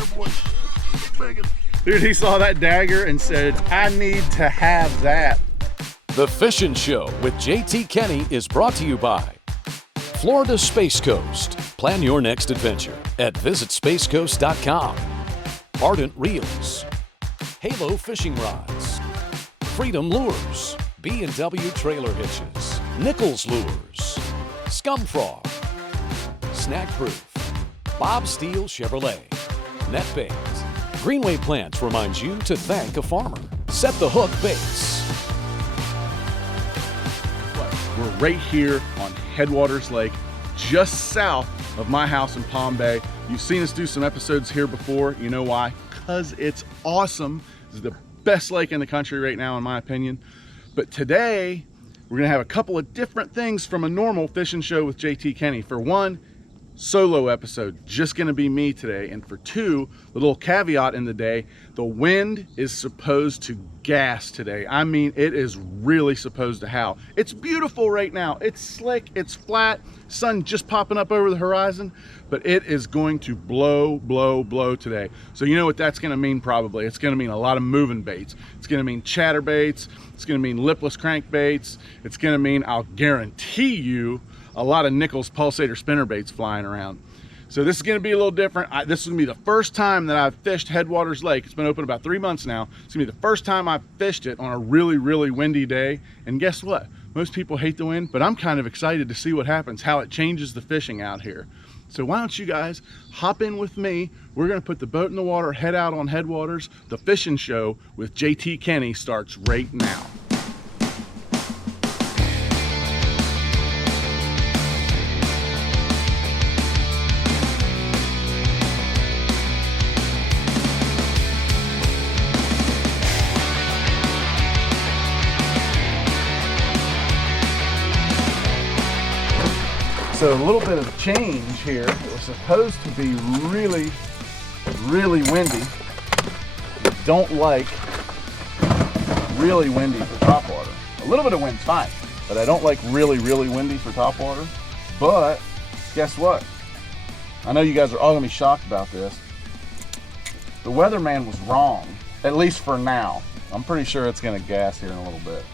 there, boys. Big one. Dude, he saw that dagger and said, I need to have that. The Fishin' Show with JT Kenney is brought to you by Florida Space Coast. Plan your next adventure at visitspacecoast.com. Ardent Reels, Halo Fishing Rods, Freedom Lures, B&W Trailer Hitches, Nichols Lures, Scum Frog, Snack Proof, Bob Steele Chevrolet, NetBait. Greenway Plants reminds you to thank a farmer. Set the Hook Baits. We're right here on Headwaters Lake, just south of my house in Palm Bay. You've seen us do some episodes here before. You know why? Because it's awesome. It's the best lake in the country right now, in my opinion. But today, we're gonna have a couple of different things from a normal fishing show with JT Kenney. For one, solo episode, just gonna be me today. And for two, the little caveat in the day, the wind is supposed to gas today. I mean, it is really supposed to howl. It's beautiful right now. It's slick, it's flat, sun just popping up over the horizon, but it is going to blow, blow, blow today. So you know what that's gonna mean probably. It's gonna mean a lot of moving baits. It's gonna mean chatterbaits. It's gonna mean lipless crankbaits. It's gonna mean, I'll guarantee you, a lot of Nichols pulsator spinner baits flying around. So this is gonna be a little different. This is gonna be the first time that I've fished Headwaters Lake. It's been open about 3 months now. It's gonna be the first time I've fished it on a really, really windy day. And guess what? Most people hate the wind, but I'm kind of excited to see what happens, how it changes the fishing out here. So why don't you guys hop in with me? We're gonna put the boat in the water, head out on Headwaters. The Fishing Show with JT Kenney starts right now. So a little bit of change here. It was supposed to be really, really windy. Don't like really windy for topwater. A little bit of wind's fine, but I don't like really, really windy for topwater. But guess what? I know you guys are all gonna be shocked about this. The weatherman was wrong, at least for now. I'm pretty sure it's gonna gas here in a little bit.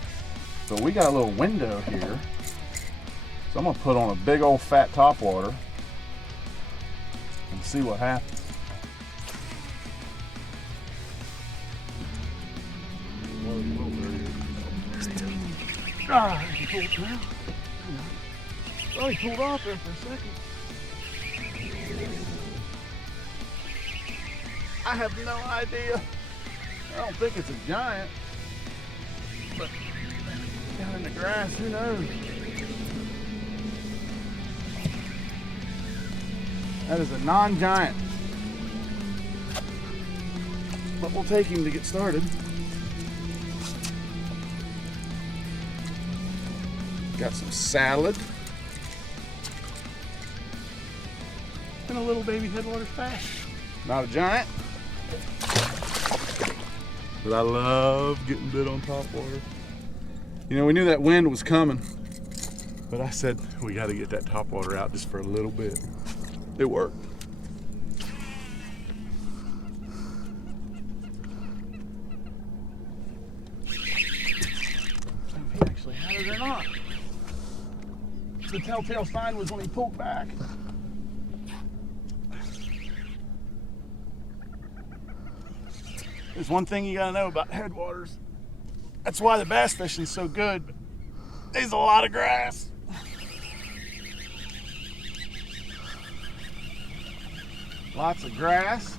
But we got a little window here. So I'm gonna put on a big old fat topwater and see what happens. Ah, he pulled now. Oh, he pulled off there for a second. I have no idea. I don't think it's a giant, but down in the grass, who knows? That is a non-giant, but we'll take him to get started. Got some salad and a little baby Headwaters bass. Not a giant, but I love getting bit on topwater. You know, we knew that wind was coming, but I said we got to get that topwater out just for a little bit. It worked. If he actually had it or not. The telltale sign was when he pulled back. There's one thing you gotta know about Headwaters. That's why the bass fishing is so good. There's a lot of grass. Lots of grass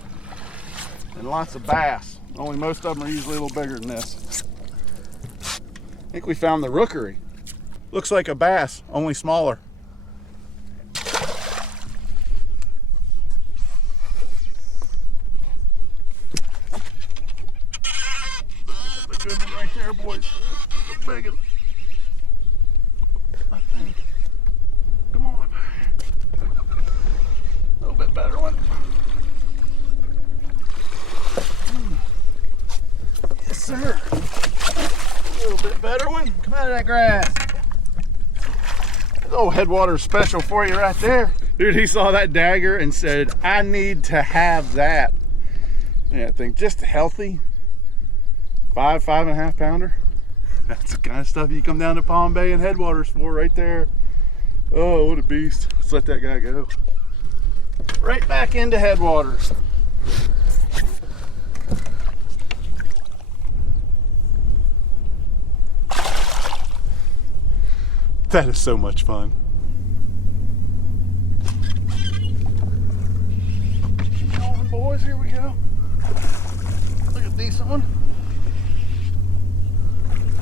and lots of bass. Only most of them are usually a little bigger than this. I think we found the rookery. Looks like a bass, only smaller. That's a good one right there, boys. That's a big one. I think. Come on. A little bit better one. Yes, sir. A little bit better one. Come out of that grass. Oh, Headwaters special for you right there. Dude, he saw that dagger and said, I need to have that. Yeah, I think just healthy, 5.5 pounder. That's the kind of stuff you come down to Palm Bay and Headwaters for right there. Oh, what a beast. Let's let that guy go. Right back into Headwaters. That is so much fun. Keep going, boys, here we go. Look at a decent one.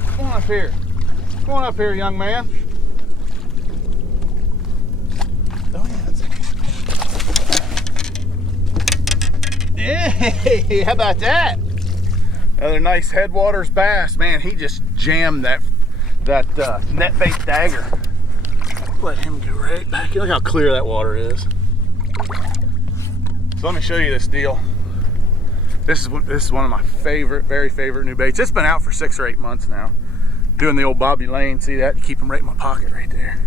Come on up here. Come on up here, young man. Oh yeah, that's it. Hey, how about that? Another nice Headwaters bass. Man, he just jammed that net bait dagger. Let him go right back in. Look how clear that water is. So let me show you this deal. This is one of my very favorite new baits. It's been out for 6 or 8 months now. Doing the old Bobby Lane, see that? You keep them right in my pocket right there.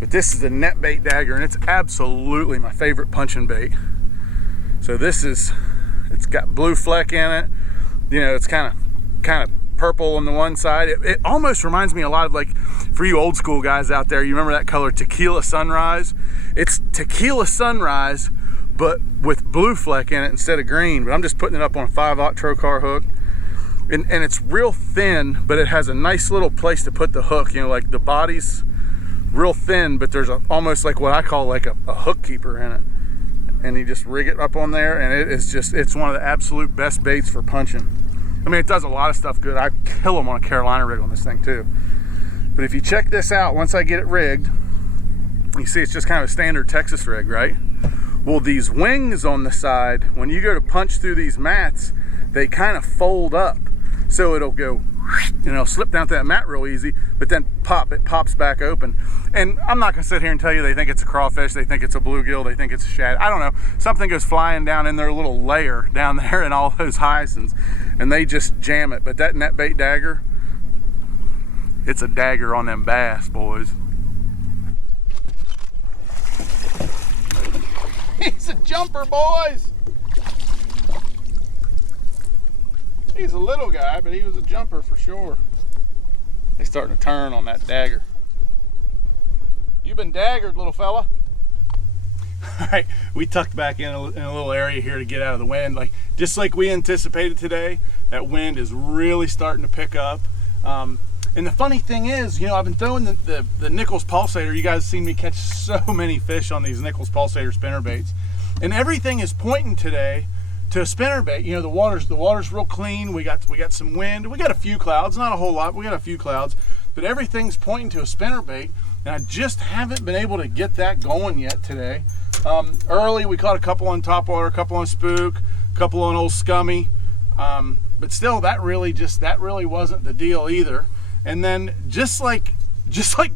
But this is a net bait dagger, and it's absolutely my favorite punching bait. So it's got blue fleck in it. You know, it's kind of purple on the one side. It almost reminds me a lot of, like, for you old school guys out there, you remember that color Tequila Sunrise? It's Tequila Sunrise, but with blue fleck in it instead of green. But I'm just putting it up on a 5/0 trocar hook. And it's real thin, but it has a nice little place to put the hook. You know, like the body's real thin, but there's almost like what I call like a hook keeper in it. And you just rig it up on there, and it's one of the absolute best baits for punching. I mean, it does a lot of stuff good. I kill them on a Carolina rig on this thing too. But if you check this out, once I get it rigged, you see it's just kind of a standard Texas rig, right? Well, these wings on the side, when you go to punch through these mats, they kind of fold up. So it'll go, you know, slip down through that mat real easy, but then it pops back open. And I'm not gonna sit here and tell you they think it's a crawfish, they think it's a bluegill, they think it's a shad. I don't know. Something goes flying down in their little lair down there in all those hyacinths, and they just jam it. But that net bait dagger, it's a dagger on them bass, boys. He's a jumper, boys. He's a little guy, but he was a jumper for sure. He's starting to turn on that dagger. You've been daggered, little fella. All right, we tucked back in a little area here to get out of the wind. Just like we anticipated today, that wind is really starting to pick up. And the funny thing is, you know, I've been throwing the Nichols pulsator. You guys have seen me catch so many fish on these Nichols pulsator spinner baits. And everything is pointing today to a spinnerbait. You know, the water's real clean. We got some wind. We got a few clouds, not a whole lot. We got a few clouds, but everything's pointing to a spinnerbait, and I just haven't been able to get that going yet today. Early we caught a couple on topwater, a couple on spook, a couple on old scummy, but still that really wasn't the deal either. And then just like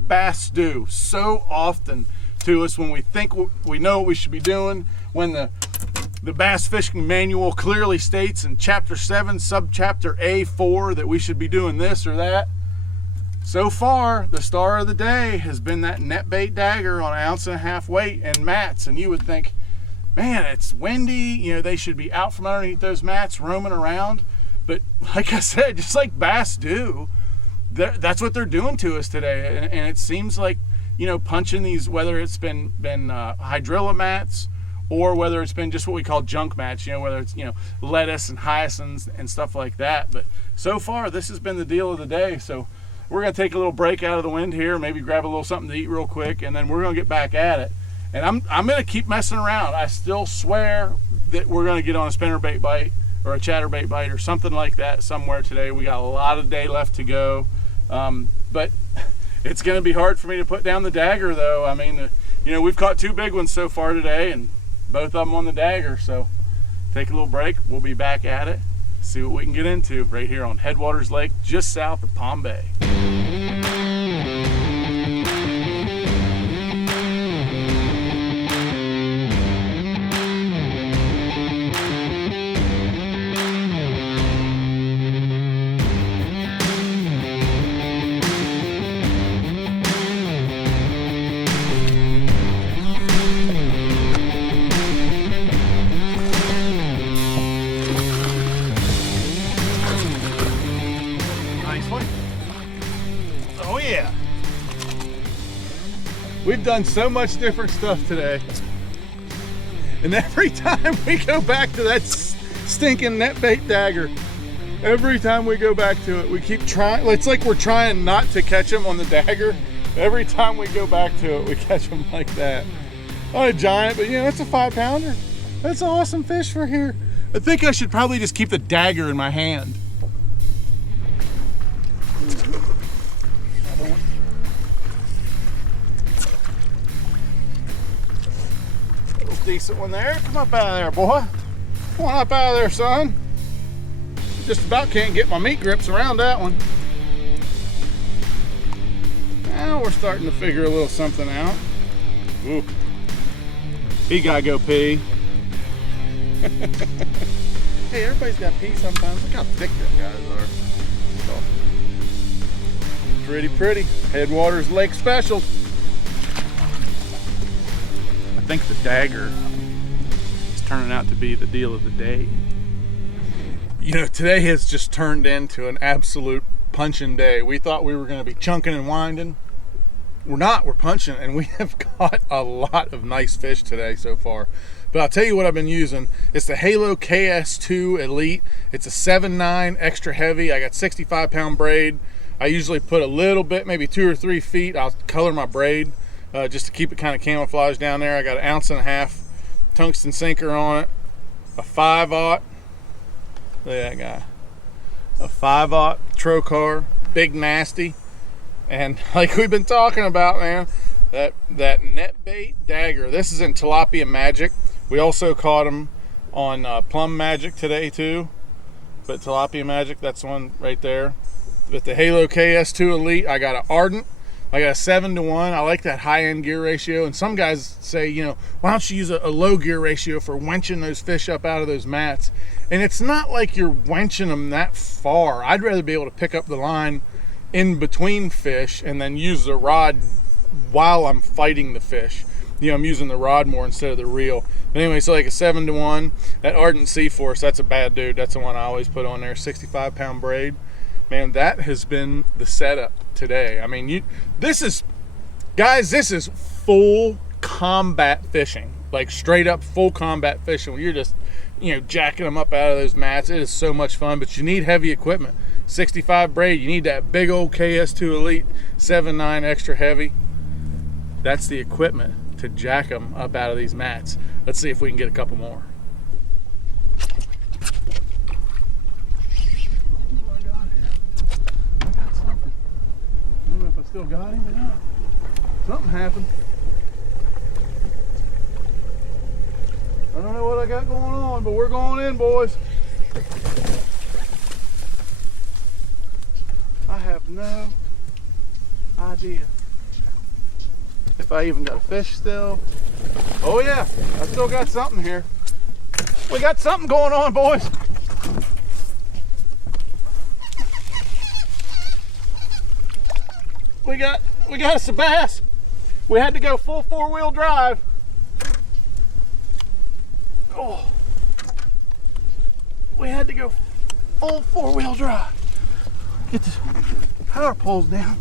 bass do so often to us when we think we know what we should be doing, when the Bass Fishing Manual clearly states in Chapter 7, Subchapter A4 that we should be doing this or that. So far, the star of the day has been that net bait dagger on 1.5 ounce weight and mats. And you would think, man, it's windy, you know, they should be out from underneath those mats roaming around. But like I said, just like bass do, that's what they're doing to us today. And it seems like, you know, punching these, whether it's been hydrilla mats, or whether it's been just what we call junk mats, you know, whether it's, you know, lettuce and hyacinths and stuff like that. But so far, this has been the deal of the day. So we're gonna take a little break out of the wind here, maybe grab a little something to eat real quick, and then we're gonna get back at it. And I'm gonna keep messing around. I still swear that we're gonna get on a spinnerbait bite or a chatterbait bite or something like that somewhere today. We got a lot of day left to go. But it's gonna be hard for me to put down the dagger though. I mean, you know, we've caught 2 big ones so far today, and both of them on the dagger. So take a little break. We'll be back at it, see what we can get into right here on Headwaters Lake, just south of Palm Bay. We've done so much different stuff today. And every time we go back to that stinking net bait dagger, every time we go back to it, we keep trying. It's like we're trying not to catch them on the dagger. Every time we go back to it, we catch them like that. Not a giant, but that's a 5-pounder. That's an awesome fish for here. I think I should probably just keep the dagger in my hand. Little decent one there. Come up out of there, boy. Come on up out of there, son. Just about can't get my meat grips around that one. Now we're starting to figure a little something out. Ooh. He gotta go pee. Hey, everybody's got pee sometimes. Look how thick them guys are. So, pretty. Headwaters Lake Special. I think the dagger is turning out to be the deal of the day. Today has just turned into an absolute punching day. We thought we were going to be chunking and winding. We're not. We're punching, and we have caught a lot of nice fish today so far. But I'll tell you what I've been using. It's the Halo KS2 Elite. It's a 7.9 extra heavy. I got 65-pound braid. I usually put a little bit, maybe 2 or 3 feet. I'll color my braid just to keep it kind of camouflaged down there. I got an 1.5 ounce tungsten sinker on it, a 5/0. Look at that guy. A 5/0 Trocar, big nasty. And like we've been talking about, man, that net bait dagger. This is in Tilapia Magic. We also caught them on Plum Magic today too. But Tilapia Magic, that's the one right there. With the Halo KS2 Elite, I got an Ardent. I got a 7-to-1. I like that high-end gear ratio. And some guys say, why don't you use a low gear ratio for wenching those fish up out of those mats? And it's not like you're wenching them that far. I'd rather be able to pick up the line in between fish and then use the rod while I'm fighting the fish. I'm using the rod more instead of the reel. But anyway, so like a 7-to-1. That Ardent Seaforce, that's a bad dude. That's the one I always put on there. 65-pound braid. Man, that has been the setup today. I mean, this is full combat fishing. Like straight up full combat fishing where you're just, jacking them up out of those mats. It is so much fun, but you need heavy equipment. 65 braid, you need that big old KS2 Elite 7.9 extra heavy. That's the equipment to jack them up out of these mats. Let's see if we can get a couple more. Still got him or not? Something happened. I don't know what I got going on, but we're going in, boys. I have no idea if I even got a fish still. Oh yeah, I still got something here. We got something going on, boys. We got us a bass. We had to go full 4-wheel drive. Oh, we had to go full 4-wheel drive. Get the power poles down.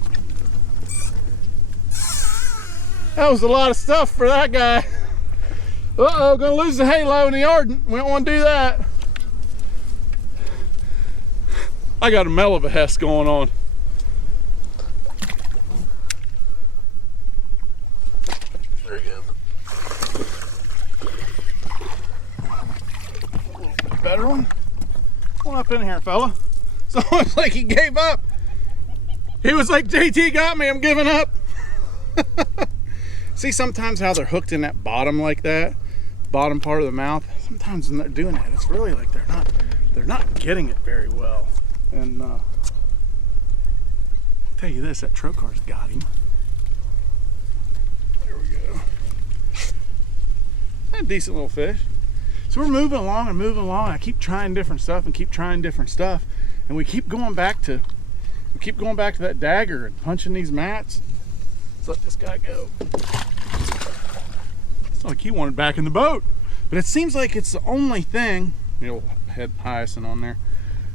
That was a lot of stuff for that guy. Uh-oh, gonna lose the Halo and the Ardent. We don't want to do that. I got a mell of a hess going on. Better one? Come on up in here, fella. It's almost like he gave up. He was like, JT got me, I'm giving up. See sometimes how they're hooked in that bottom like that, bottom part of the mouth? Sometimes when they're doing that, it's really like they're not getting it very well. And I'll tell you this, that Trocar's got him. There we go. A decent little fish. So we're moving along and moving along. I keep trying different stuff and keep trying different stuff, and we keep going back to that dagger and punching these mats. Let's let this guy go. It's like he wanted back in the boat, but it seems like it's the only thing. Head hyacinth on there.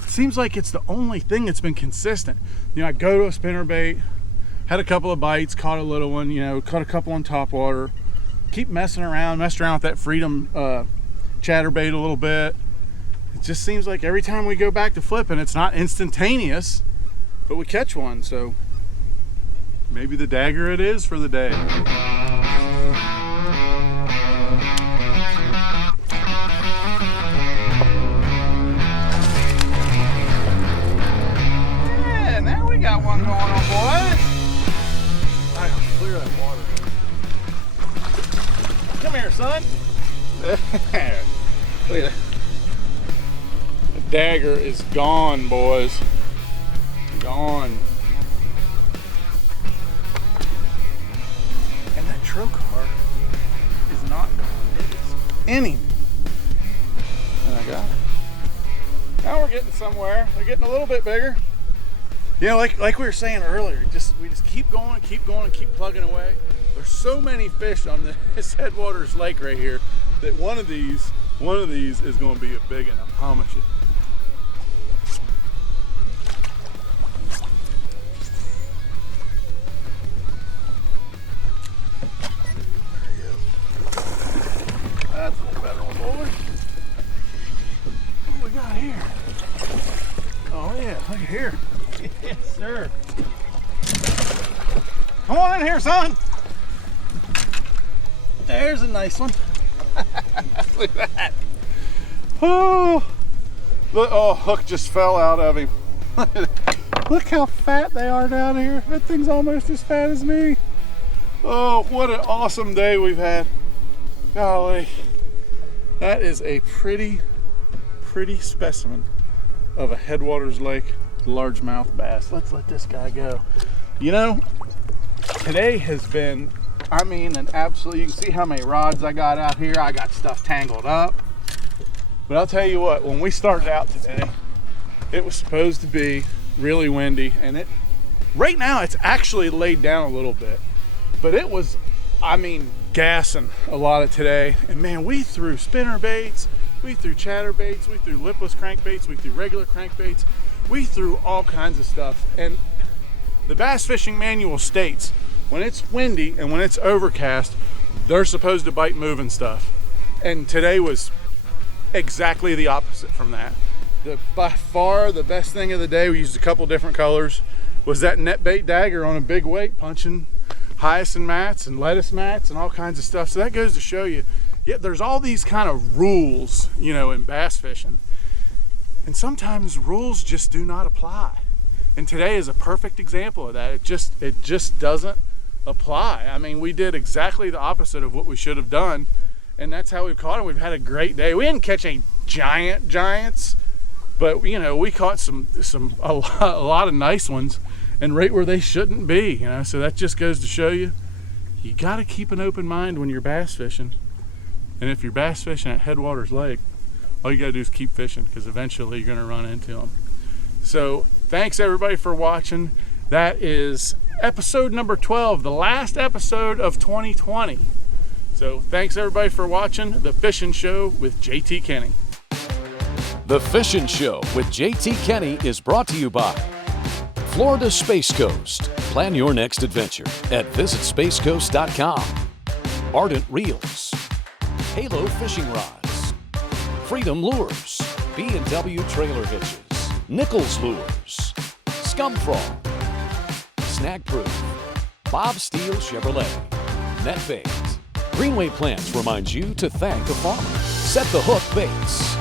It seems like it's the only thing that's been consistent. I go to a spinnerbait Had a couple of bites, caught a little one, you know, caught a couple on topwater. Keep messed around with that Freedom chatterbait a little bit. It just seems like every time we go back to flipping, it's not instantaneous, but we catch one. So maybe the dagger it is for the day. Yeah, now we got one going on, boys. I gotta clear that water. Come here, son. Look at that. The dagger is gone, boys. Gone. And that trocar is not gone. It is in him. And I got it. Now we're getting somewhere. They're getting a little bit bigger. You know, like we were saying earlier, we just keep going, and keep plugging away. There's so many fish on this Headwaters lake right here that one of these is going to be a big one, I promise you. There he is. That's a little better one, boy. What do we got here? Oh yeah, look at here. Yes, sir. Come on in here, son. There's a nice one. Look at that. Oh, look, oh, hook just fell out of him. Look how fat they are down here. That thing's almost as fat as me. Oh, what an awesome day we've had. Golly. That is a pretty specimen of a Headwaters Lake largemouth bass. Let's let this guy go. You know, today has been, I mean, an absolute, you can see how many rods I got out here. I got stuff tangled up. But I'll tell you what, when we started out today, it was supposed to be really windy, and right now it's actually laid down a little bit. But it was, I mean, gassing a lot of today. And man, we threw spinner baits, we threw chatterbaits, we threw lipless crankbaits, we threw regular crankbaits, we threw all kinds of stuff. And the bass fishing manual states when it's windy and when it's overcast, they're supposed to bite moving stuff. And today was exactly the opposite from that. By far the best thing of the day, we used a couple different colors, was that net bait dagger on a big weight, punching hyacinth mats and lettuce mats and all kinds of stuff. So that goes to show you, yeah, there's all these kind of rules, you know, in bass fishing. And sometimes rules just do not apply. And today is a perfect example of that. It just doesn't apply. I mean, we did exactly the opposite of what we should have done, and that's how we've caught them. We've had a great day. We didn't catch any giants, but you know, we caught a lot of nice ones, and right where they shouldn't be. You know, so that just goes to show you, you got to keep an open mind when you're bass fishing. And if you're bass fishing at Headwaters Lake, all you got to do is keep fishing, because eventually you're going to run into them. So thanks everybody for watching. That is episode number 12, the last episode of 2020. So thanks everybody for watching The Fishin' Show with JT Kenney. The Fishin' Show with JT Kenney is brought to you by Florida Space Coast. Plan your next adventure at visitspacecoast.com. Ardent Reels, Halo Fishing Rods, Freedom Lures, B&W Trailer Hitches, Nichols Lures, Scum Frog, Snag Proof, Bob Steele Chevrolet, Net Bait. Greenway Plants reminds you to thank the farmer. Set the Hook Baits.